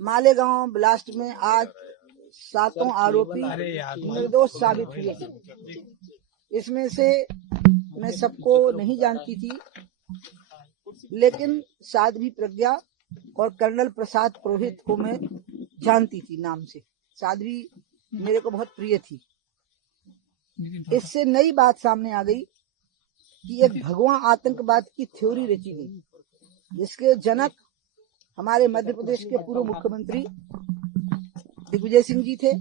Malegaon blast में आज 7 आरोपी निर्दोष साबित हुए हैं। इसमें से मैं सबको नहीं जानती थी, लेकिन साध्वी प्रज्ञा और कर्नल प्रसाद पुरोहित को मैं जानती थी नाम से। साध्वी मेरे को बहुत प्रिय थी। इससे नई बात सामने आ गई कि एक भगवा आतंकवाद की थ्योरी रची गई, जिसके जनक हमारे मध्य प्रदेश के पूर्व मुख्यमंत्री दिग्विजय सिंह जी थे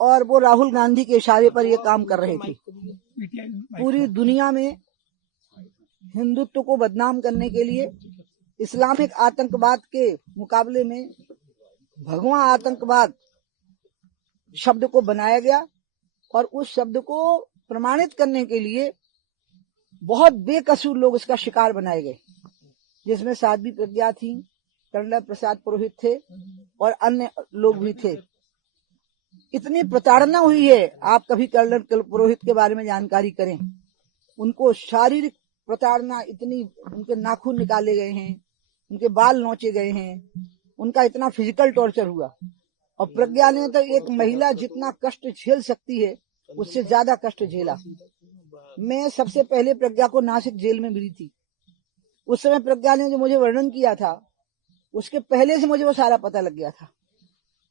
और वो राहुल गांधी के इशारे पर ये काम कर रहे थे। पूरी दुनिया में हिंदुत्व को बदनाम करने के लिए इस्लामिक आतंकवाद के मुकाबले में भगवा आतंकवाद शब्द को बनाया गया और उस शब्द को प्रमाणित करने के लिए बहुत बेकसूर लोग इसका शिकार बनाए गए, जिसमें साध्वी प्रज्ञा थी, कर्नल प्रसाद पुरोहित थे और अन्य लोग भी थे। इतनी प्रताड़ना हुई है, आप कभी कर्नल पुरोहित के बारे में जानकारी करें। उनको शारीरिक प्रताड़ना इतनी, उनके नाखून निकाले गए हैं, उनके बाल नोचे गए हैं, उनका इतना फिजिकल टॉर्चर हुआ। और प्रज्ञा ने तो एक महिला जितना कष्ट झेल सकती है उससे ज्यादा कष्ट झेला। मैं सबसे पहले प्रज्ञा को नासिक जेल में मिली थी। उस समय प्रज्ञा ने जो मुझे वर्णन किया था, उसके पहले से मुझे वो सारा पता लग गया था,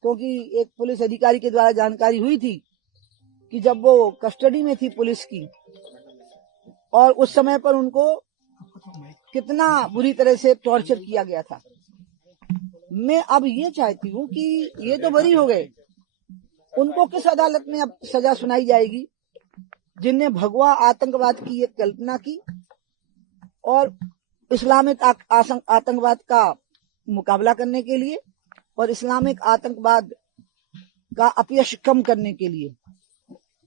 क्योंकि एक पुलिस अधिकारी के द्वारा जानकारी हुई थी कि जब वो कस्टडी में थी पुलिस की और उस समय पर उनको कितना बुरी तरह से टॉर्चर किया गया था। मैं अब ये चाहती हूँ कि ये तो बरी हो गए, उनको किस अदालत में अब सजा सुनाई जाएगी जिनने भगवा आतंकवाद की एक कल्पना की और इस्लामिक आतंकवाद का मुकाबला करने के लिए और इस्लामिक आतंकवाद का अपयश कम करने के लिए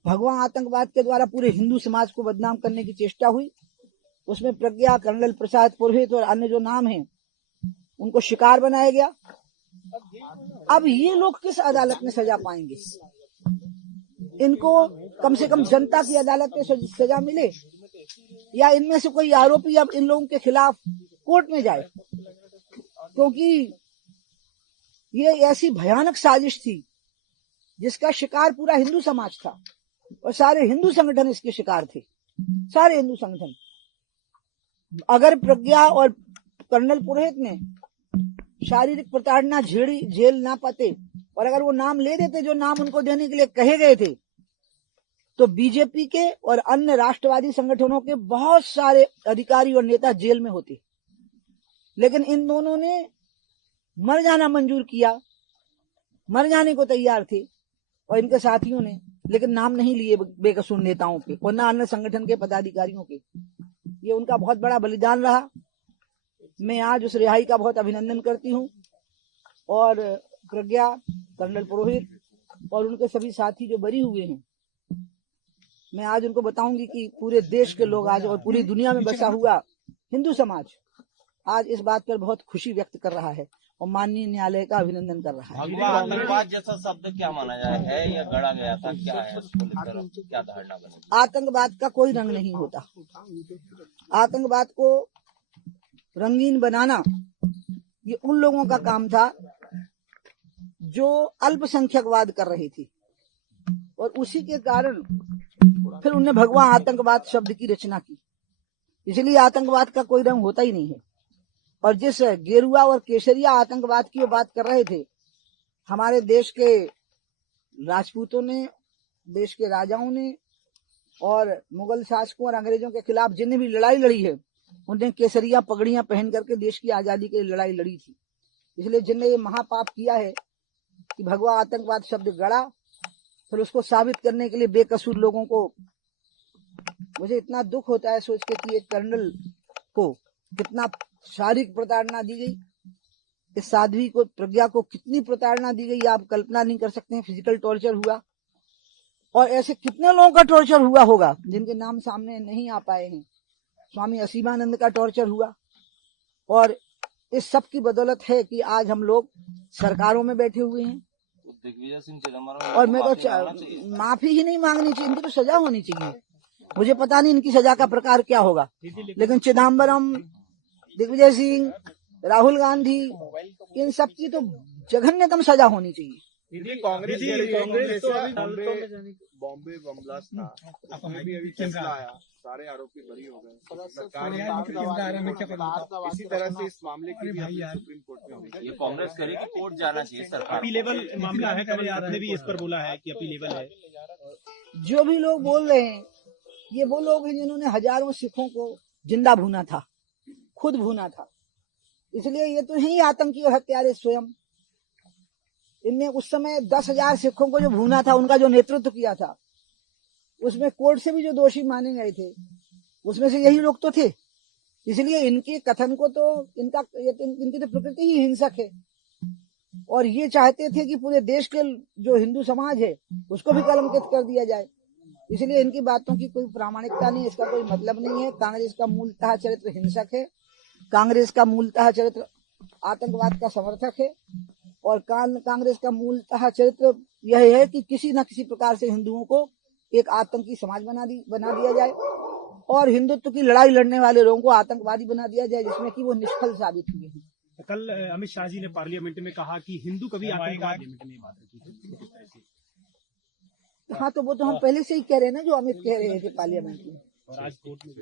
भगवा आतंकवाद के द्वारा पूरे हिंदू समाज को बदनाम करने की चेष्टा हुई। उसमें प्रज्ञा, कर्नल प्रसाद पुरोहित और अन्य जो नाम हैं उनको शिकार बनाया गया। अब ये लोग किस अदालत में सजा पाएंगे? इनको कम से कम जनता की अदालत में सजा मिले या इनमें से कोई आरोपी अब इन लोगों के खिलाफ कोर्ट में जाए, क्योंकि ये ऐसी भयानक साजिश थी जिसका शिकार पूरा हिंदू समाज था और सारे हिंदू संगठन इसके शिकार थे, सारे हिंदू संगठन। अगर प्रज्ञा और कर्नल पुरोहित ने शारीरिक प्रताड़ना झेल ना पाते और अगर वो नाम ले देते जो नाम उनको देने के लिए कहे गए थे, तो बीजेपी के और अन्य राष्ट्रवादी संगठनों के बहुत सारे अधिकारी और नेता जेल में होते। लेकिन इन दोनों ने मर जाना मंजूर किया, मर जाने को तैयार थे और इनके साथियों ने, लेकिन नाम नहीं लिए बेकसूर नेताओं के और न अन्य संगठन के पदाधिकारियों के। ये उनका बहुत बड़ा बलिदान रहा। मैं आज उस रिहाई का बहुत अभिनंदन करती हूँ और प्रज्ञा, कर्नल पुरोहित और उनके सभी साथी जो बरी हुए हैं, मैं आज उनको बताऊंगी कि पूरे देश के लोग आज और पूरी दुनिया में बसा हुआ हिंदू समाज आज इस बात पर बहुत खुशी व्यक्त कर रहा है और माननीय न्यायालय का अभिनंदन कर रहा है। भगवा आतंकवाद जैसा शब्द क्या माना जाए है या गढ़ा गया था, क्या है क्या धारणा बनी? आतंकवाद का कोई रंग नहीं होता। आतंकवाद को रंगीन बनाना ये उन लोगों का काम था जो अल्पसंख्यकवाद कर रही थी और उसी के कारण फिर उन्होंने भगवा आतंकवाद शब्द की रचना की। इसलिए आतंकवाद का कोई रंग होता ही नहीं है। और जिस गेरुआ और केसरिया आतंकवाद की वो बात कर रहे थे, हमारे देश के राजपूतों ने, देश के राजाओं ने और मुगल शासकों और अंग्रेजों के खिलाफ जिन्हें भी लड़ाई लड़ी है, उन्हें केसरिया पगड़ियां पहन करके देश की आजादी के लिए लड़ाई लड़ी थी। इसलिए जिनने ये महापाप किया है कि भगवा आतंकवाद शब्द गढ़ा, फिर उसको साबित करने के लिए बेकसूर लोगों को, मुझे इतना दुख होता है सोच के कि एक कर्नल को कितना शारीरिक प्रताड़ना दी गई, इस साध्वी को, प्रज्ञा को कितनी प्रताड़ना दी गई आप कल्पना नहीं कर सकते हैं। फिजिकल टॉर्चर हुआ और ऐसे कितने लोगों का टॉर्चर हुआ होगा जिनके नाम सामने नहीं आ पाए हैं। स्वामी असीमानंद का टॉर्चर हुआ और इस सब की बदौलत है कि आज हम लोग सरकारों में बैठे हुए हैं। दिग्विजय सिंह चिदम्बरम और मैं तो माफी ही नहीं मांगनी चाहिए, इनकी तो सजा होनी चाहिए। मुझे पता नहीं इनकी सजा का प्रकार क्या होगा, लेकिन चिदम्बरम, दिग्विजय सिंह, राहुल गांधी इन सब की तो जघन्यतम सजा होनी चाहिए। कांग्रेस तो बॉम्बे बम ब्लास्ट था, उसमें भी अभी फैसला आया, सारे आरोपी बरी हो गए। सरकार इसी तरह से इस मामले की भी अपील सुप्रीम कोर्ट में होगी। ये कांग्रेस करे कि कोर्ट जाना चाहिए सरकार। अपीलेबल मामला है, कमलनाथ ने भी इस पर बोला है कि अपीलेबल है। जो भी लोग बोल रहे हैं ये वो लोग हैं जिन्होंने हजारों सिखों को जिंदा भूना था, खुद भूना था। इसलिए ये तो ही आतंकी और हत्यारे स्वयं। इनने उस समय 10,000 सिखों को जो भूना था, उनका जो नेतृत्व किया था, उसमें कोर्ट से भी जो दोषी माने गए थे उसमें से यही लोग तो थे। इसलिए इनके कथन को तो इनकी तो प्रकृति ही हिंसक है और ये चाहते थे कि पूरे देश के जो हिंदू समाज है उसको भी कलंकित कर दिया जाए। इसलिए इनकी बातों की कोई प्रामाणिकता नहीं, इसका कोई मतलब नहीं है। कांग्रेस का मूलतः चरित्र हिंसक है, कांग्रेस का मूलतः चरित्र आतंकवाद का समर्थक है और कांग्रेस का मूलतः चरित्र यह है कि किसी न किसी प्रकार से हिंदुओं को एक आतंकी समाज बना दिया जाए और हिंदुत्व की लड़ाई लड़ने वाले लोगों को आतंकवादी बना दिया जाए, जिसमें कि वो निष्फल साबित हुए हैं। कल अमित शाह जी ने पार्लियामेंट में कहा कि हिंदू कभी आतंकवाद में बात की। हाँ, तो वो तो हम पहले से ही कह रहे हैं ना, जो अमित कह रहे थे पार्लियामेंट में। और आज कोर्ट में